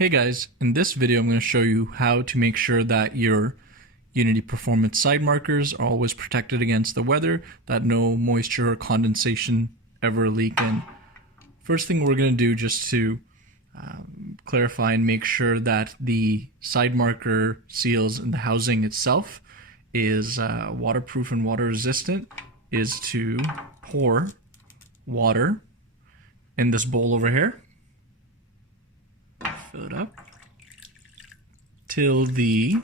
Hey guys, in this video I'm going to show you how to make sure that your Unity Performance side markers are always protected against the weather, that no moisture or condensation ever leak in. First thing we're going to do, just to clarify and make sure that the side marker seals in the housing itself is waterproof and water resistant, is to pour water in this bowl over here. Fill it up till the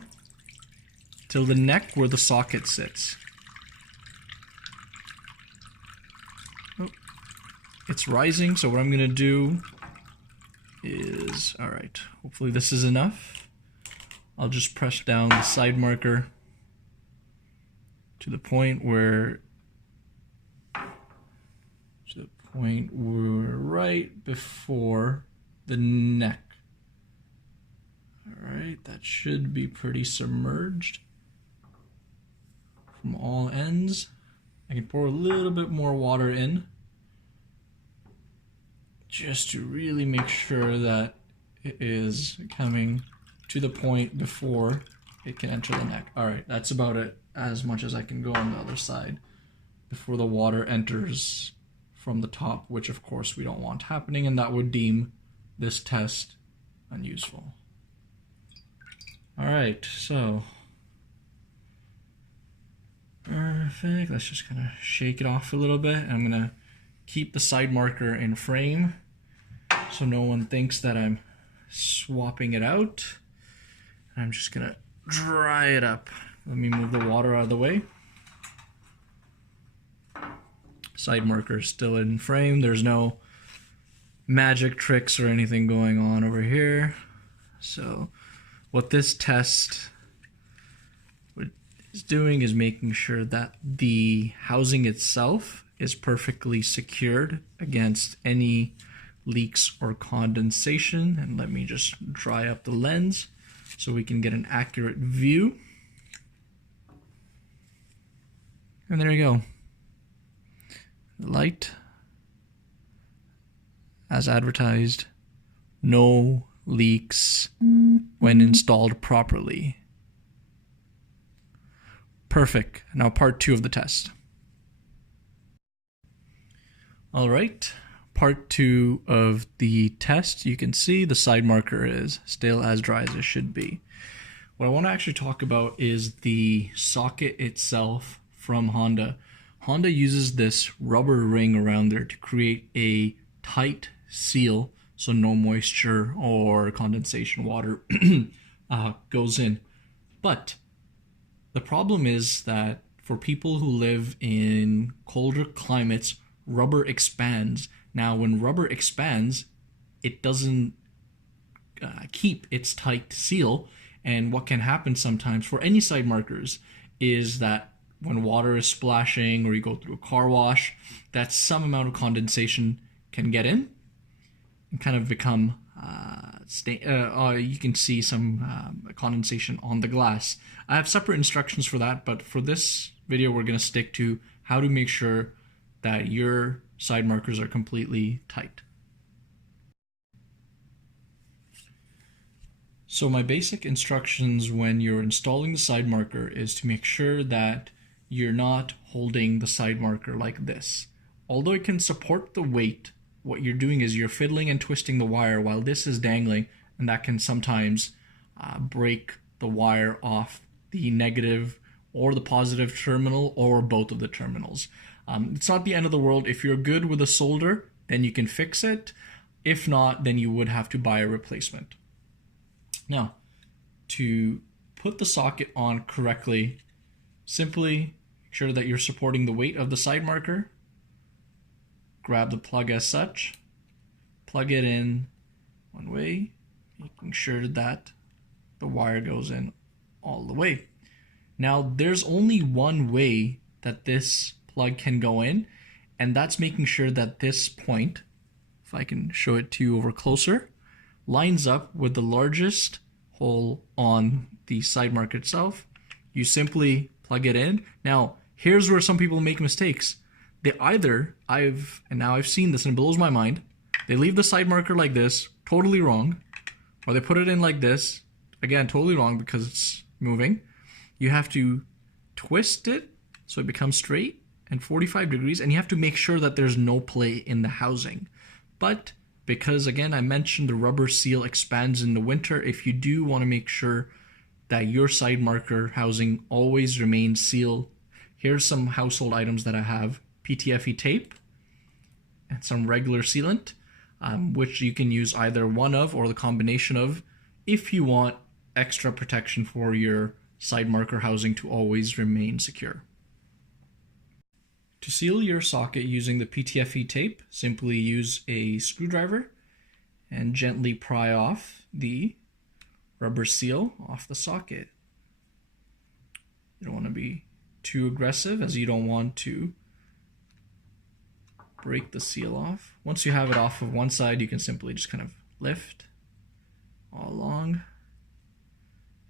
neck where the socket sits. Oh, it's rising, so what I'm gonna do is, all right, hopefully this is enough. I'll just press down the side marker to the point where right before the neck. Alright, that should be pretty submerged from all ends. I can pour a little bit more water in just to really make sure that it is coming to the point before it can enter the neck. Alright, that's about it, as much as I can go on the other side before the water enters from the top, which of course we don't want happening, and that would deem this test unuseful. Alright, so perfect. Let's just kind of shake it off a little bit. I'm gonna keep the side marker in frame so no one thinks that I'm swapping it out. I'm just gonna dry it up. Let me move the water out of the way. Side marker still in frame. There's no magic tricks or anything going on over here. So what this test is doing is making sure that the housing itself is perfectly secured against any leaks or condensation. And let me just dry up the lens so we can get an accurate view. And there you go. Light as advertised, no leaks when installed properly. Perfect. Now part 2 of the test. Alright, part 2 of the test, you can see the side marker is still as dry as it should be. What I want to actually talk about is the socket itself from Honda. Honda uses this rubber ring around there to create a tight seal so no moisture or condensation water goes in. But the problem is that for people who live in colder climates, rubber expands. Now when rubber expands, it doesn't keep its tight seal, and what can happen sometimes for any side markers is that when water is splashing or you go through a car wash, that some amount of condensation can get in and kind of become you can see some condensation on the glass. I have separate instructions for that, but for this video we're going to stick to how to make sure that your side markers are completely tight. So my basic instructions when you're installing the side marker is to make sure that you're not holding the side marker like this. Although it can support the weight, what you're doing is you're fiddling and twisting the wire while this is dangling, and that can sometimes break the wire off the negative or the positive terminal or both of the terminals. It's not the end of the world. If you're good with a solder, then you can fix it. If not, then you would have to buy a replacement. Now, to put the socket on correctly, simply make sure that you're supporting the weight of the side marker. Grab the plug as such, plug it in one way, making sure that the wire goes in all the way. Now there's only one way that this plug can go in, and that's making sure that this point, if I can show it to you over closer, lines up with the largest hole on the side marker itself. You simply plug it in. Now here's where some people make mistakes. They either, I've seen this and it blows my mind, they leave the side marker like this, totally wrong, or they put it in like this. Again, totally wrong because it's moving. You have to twist it so it becomes straight and 45 degrees, and you have to make sure that there's no play in the housing. But because, again, I mentioned the rubber seal expands in the winter, if you do want to make sure that your side marker housing always remains sealed, here's some household items that I have: PTFE tape and some regular sealant, which you can use either one of or the combination of if you want extra protection for your side marker housing to always remain secure. To seal your socket using the PTFE tape, simply use a screwdriver and gently pry off the rubber seal off the socket. You don't want to be too aggressive, as you don't want to break the seal off. Once you have it off of one side, you can simply just kind of lift all along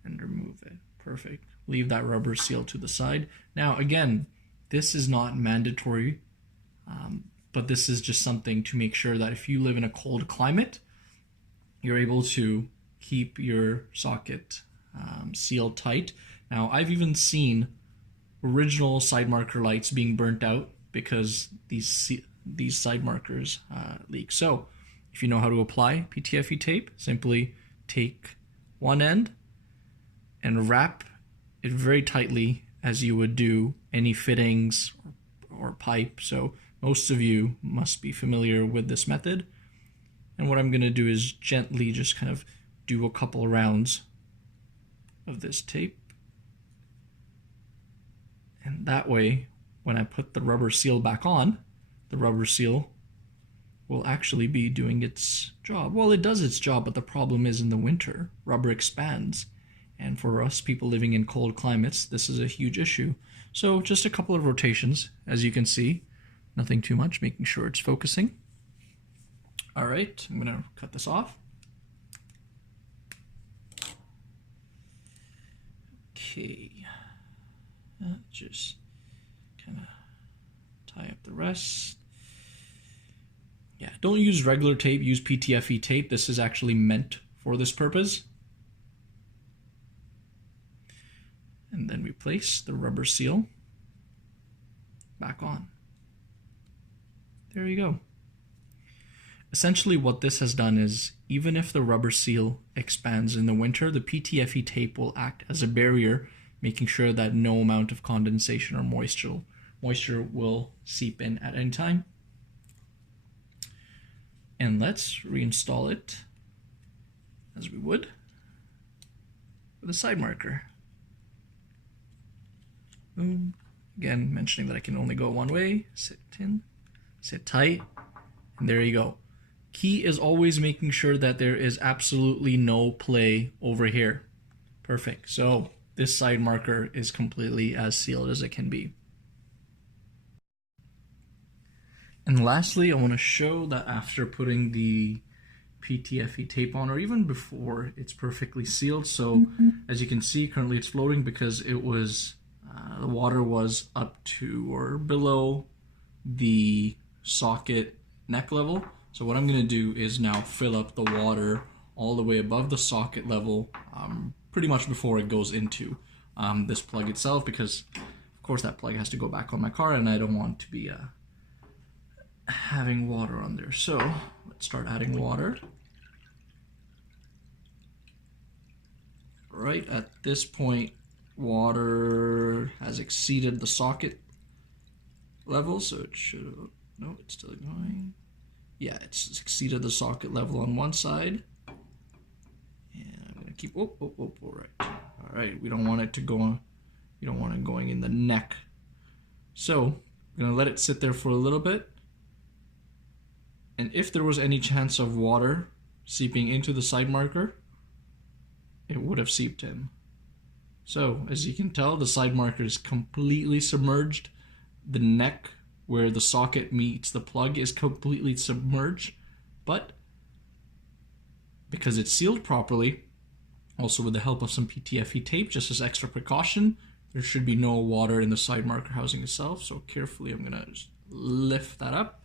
and remove it. Perfect. Leave that rubber seal to the side. Now, again, this is not mandatory, but this is just something to make sure that if you live in a cold climate, you're able to keep your socket sealed tight. Now, I've even seen original side marker lights being burnt out because these side markers leak. So, if you know how to apply PTFE tape, simply take one end and wrap it very tightly as you would do any fittings or pipe. So most of you must be familiar with this method. And what I'm going to do is gently just kind of do a couple rounds of this tape. And that way, when I put the rubber seal back on, the rubber seal will actually be doing its job. Well, it does its job, but the problem is in the winter, rubber expands. And for us people living in cold climates, this is a huge issue. So just a couple of rotations, as you can see, nothing too much, making sure it's focusing. All right, I'm gonna cut this off. Okay, just kind of tie up the rest. Yeah, don't use regular tape, use PTFE tape. This is actually meant for this purpose. And then we place the rubber seal back on. There you go. Essentially what this has done is, even if the rubber seal expands in the winter, the PTFE tape will act as a barrier, making sure that no amount of condensation or moisture will seep in at any time. And let's reinstall it as we would with a side marker. Boom. Again, mentioning that I can only go one way. Sit in, sit tight, and there you go. Key is always making sure that there is absolutely no play over here. Perfect. So this side marker is completely as sealed as it can be. And lastly, I want to show that after putting the PTFE tape on, or even before, it's perfectly sealed. So as you can see, currently it's floating because it was the water was up to or below the socket neck level. So what I'm going to do is now fill up the water all the way above the socket level, pretty much before it goes into this plug itself, because of course that plug has to go back on my car and I don't want to be having water on there. So let's start adding water. Right at this point, water has exceeded the socket level, so it should, no, it's still going. Yeah, it's exceeded the socket level on one side. And I'm gonna keep, all right, we don't want it to go on, you don't want it going in the neck. So I'm gonna let it sit there for a little bit. And if there was any chance of water seeping into the side marker, it would have seeped in. So, as you can tell, the side marker is completely submerged. The neck where the socket meets the plug is completely submerged, but because it's sealed properly, also with the help of some PTFE tape, just as extra precaution, there should be no water in the side marker housing itself. So carefully, I'm gonna just lift that up.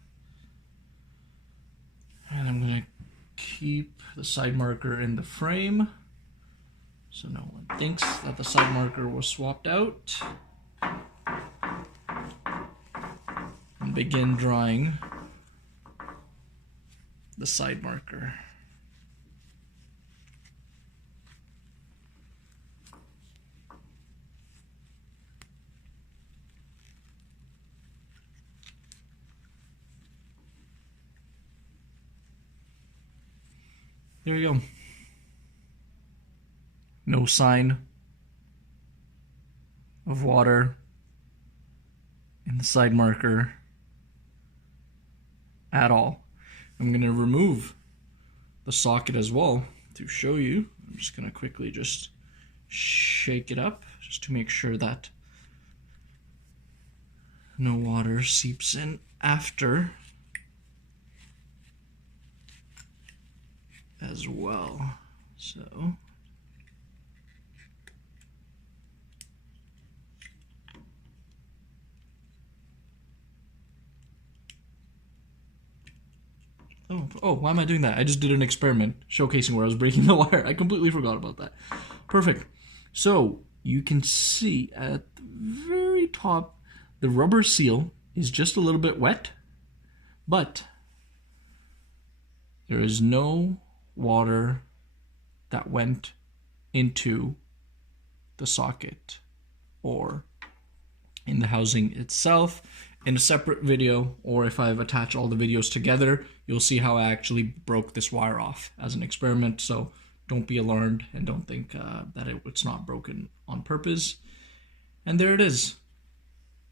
And I'm gonna keep the side marker in the frame so no one thinks that the side marker was swapped out. And begin drawing the side marker. There we go. No sign of water in the side marker at all. I'm going to remove the socket as well to show you. I'm just going to quickly just shake it up just to make sure that no water seeps in after as well. So oh, why am I doing that? I just did an experiment showcasing where I was breaking the wire. I completely forgot about that. Perfect. So you can see at the very top, the rubber seal is just a little bit wet, but there is no water that went into the socket or in the housing itself. In a separate video, or if I've attached all the videos together, you'll see how I actually broke this wire off as an experiment. So don't be alarmed and don't think that it's not broken on purpose. And there it is.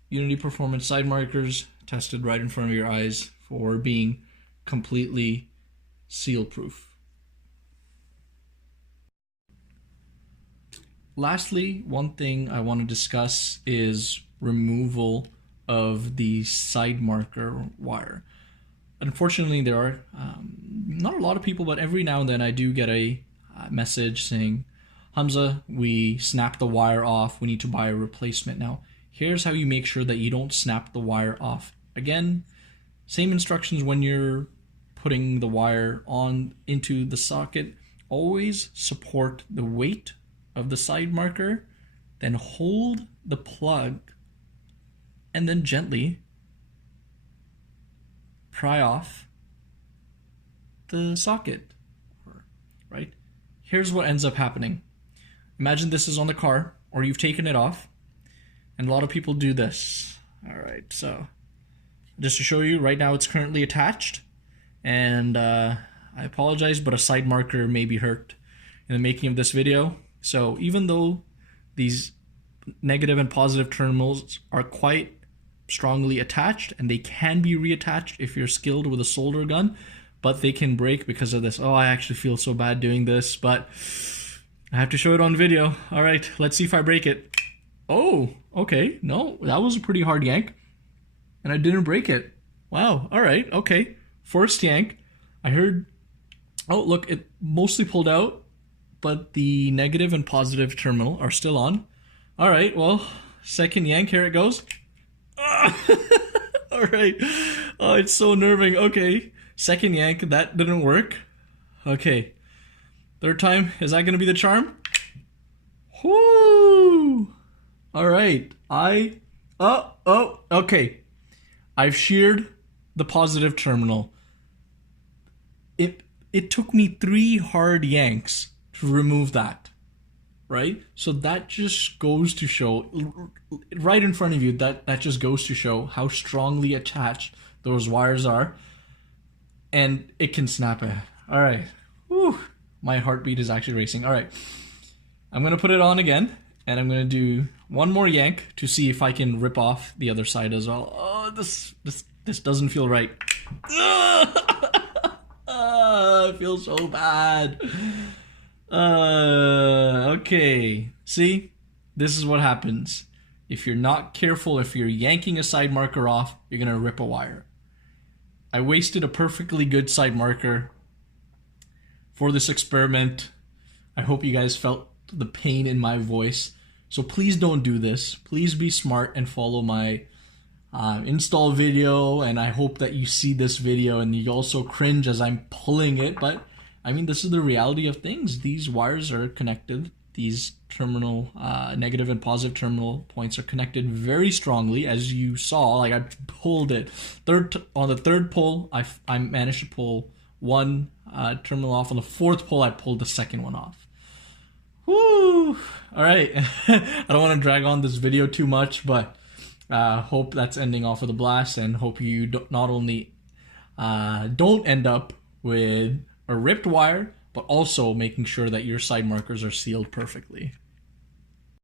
Unity Performance side markers tested right in front of your eyes for being completely seal proof. Lastly, one thing I want to discuss is removal of the side marker wire. Unfortunately, there are not a lot of people, but every now and then I do get a message saying, Hamza, we snapped the wire off, we need to buy a replacement. Now, here's how you make sure that you don't snap the wire off. Again, same instructions when you're putting the wire on into the socket. Always support the weight of the side marker, then hold the plug and then gently pry off the socket, right? Here's what ends up happening. Imagine this is on the car, or you've taken it off, and a lot of people do this. All right, so just to show you, right now it's currently attached, and I apologize, but a side marker may be hurt in the making of this video. So even though these negative and positive terminals are quite strongly attached, and they can be reattached if you're skilled with a solder gun, but they can break because of this. Oh, I actually feel so bad doing this, but I have to show it on video. All right, let's see if I break it. Oh, okay. No, that was a pretty hard yank, and I didn't break it. Wow. All right. Okay. First yank, I heard, oh, look, it mostly pulled out, but the negative and positive terminal are still on. All right. Well, second yank, here it goes. All right. Oh, it's so nerving. Okay. Second yank, that didn't work. Okay. Third time, is that going to be the charm? Whoo! All right. Okay. I've sheared the positive terminal. It took me 3 hard yanks to remove that. Right? So that just goes to show, right in front of you, that just goes to show how strongly attached those wires are. And it can snap it. All right. Whew. My heartbeat is actually racing. All right. I'm going to put it on again, and I'm going to do one more yank to see if I can rip off the other side as well. Oh, this doesn't feel right. I feel so bad. Okay. See? This is what happens. If you're not careful, if you're yanking a side marker off, you're going to rip a wire. I wasted a perfectly good side marker for this experiment. I hope you guys felt the pain in my voice. So please don't do this. Please be smart and follow my install video. And I hope that you see this video and you also cringe as I'm pulling it. But I mean, this is the reality of things. These wires are connected. These terminal, negative and positive terminal points are connected very strongly, as you saw. Like I pulled it. On the third pull, I managed to pull one terminal off. On the fourth pull, I pulled the second one off. Woo! All right. I don't want to drag on this video too much, but hope that's ending off with a blast, and hope you not only don't end up with a ripped wire, but also making sure that your side markers are sealed perfectly.